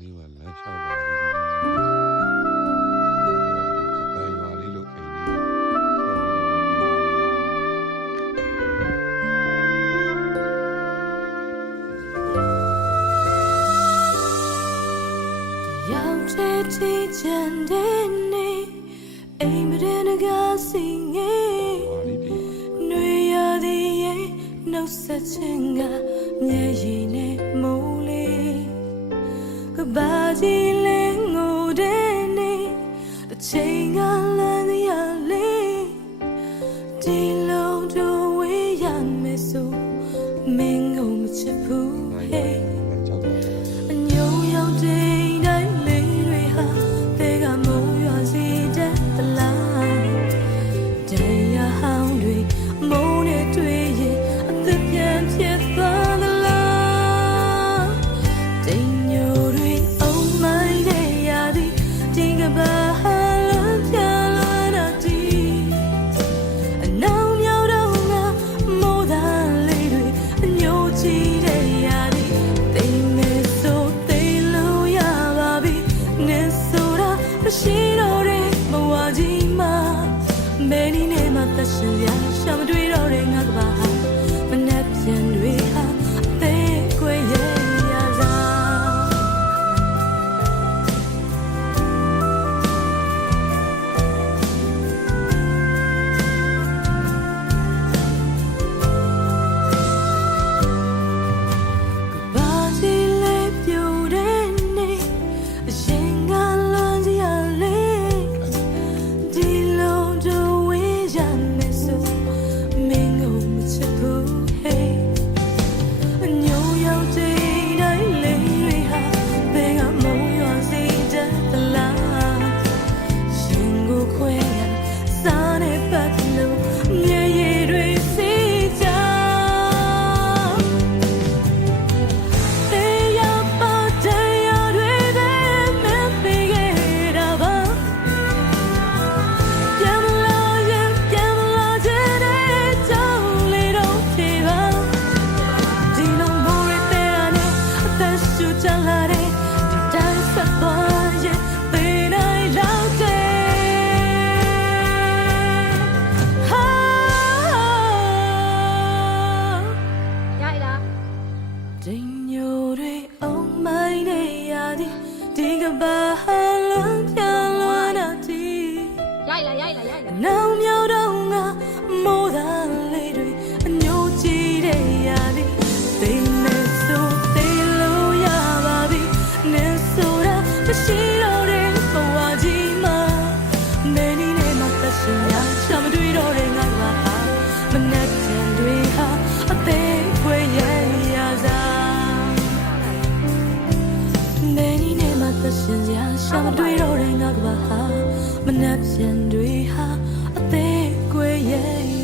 လေးပါလမ်းလျှောက်ပါဘူးဒီတိုင်းရွာလေးလို့အိမ်လေးရောက်တဲ့ဒီချန်တဲ့နေအိမ်မရကစီငယ်နှွေရသည်ရဲ့နှုတ်ဆက်ခြင်းကမျက်ရည်နဲ့မိုးလေးကဘာကြီးလဲငိုတဲ့နေတစ်ချိန်ကလမ်းရလေးဒီလုံးတို့ဝေးရမယ်ဆိုမင်းကိုမချစ်ဘူး hey အညို့ရောက်တဲ့တိုင်းလေးတွေဟာတဲကမိုးရွာစီတဲ့တလားတရားဟောင်းတွေမိုးနဲ့တွေ့ရင်အသက်ပြန်ဖြစ်သွားသလားတင်ညိုတွေအုံးမိုင်းတဲ့ရသည်ဒီကဘာဟာလမ်းပြလာတာဒီအနောင်မြောက်တော့ငါမိုးသားလေးတွေအညို့ကြည့်တဲ့ရသည်တိမ်မဲ့ဆိုသိလို့ရပါပြီနေဆိုတာမရှိတော့တဲ့ဘဝကြီးမှာမင်းနီနဲ့မှသက်ရှင်ရရှာမတွေ့တော့တဲ့ငါကဘာဟာမနှက်ပြန်တွေဟာအသေးကွယ်ရဲ့ရစားဘာကြီးလဲပြိုတဲ့နေအရှင်ကလွန်စီရလေဒီလုံးတို့ဝေးရမယ်ဆိုမင်းကိုမချစ်ဘူး hey အညို့ရောက်တဲ့တိုင်းလေးတွေဟာဘယ်ကမုံရွာစီတဲ့တလားရှင်ကိုခွဲရစားနေပတ်လို့မျက်ရည်တွေစီးကြတရားပါတရားတွေနဲ့မပြေခဲ့တာပါပြန်မလာရင်ပြန်မလာခြင်းနဲ့ကြောက်လေတော့ဖြစ်ပါဒီလုံးမိုးရတဲ့အသက်ရှူချလာတဲ့ဒီတိုင်းဆက်သွားရင်သေနိုင်လောက်တဲ့ဟာ ရိုက်လား တင်ညိုတွေအုံးမိုင်းနေရသည်ဒီကဘာဟာလမ်းပြလာတာဒီ ရိုက်လား နောင်မြောက်တော့ငါမိုးသားလေးတွေအညို့ကြည့်တဲ့ရသည်သိနေဆိုသိလို့ရပါပြီနေဆိုတာမရှိတော့တဲ့ဘဝကြီးမှာမင်းနီနဲ့မှသက်ရှင်ရရှာမတွေ့တော့တဲ့ငါကဘာဟာမနှက်ချင်တွေဟာအသေးခွဲရဲ့ရစားမင်းနီနဲ့မှသက်ရှင်ရရှာမတွေ့တော့တဲ့ငါကဘာဟာမနှက်ချင်တွေဟာအသေးခွဲရဲ့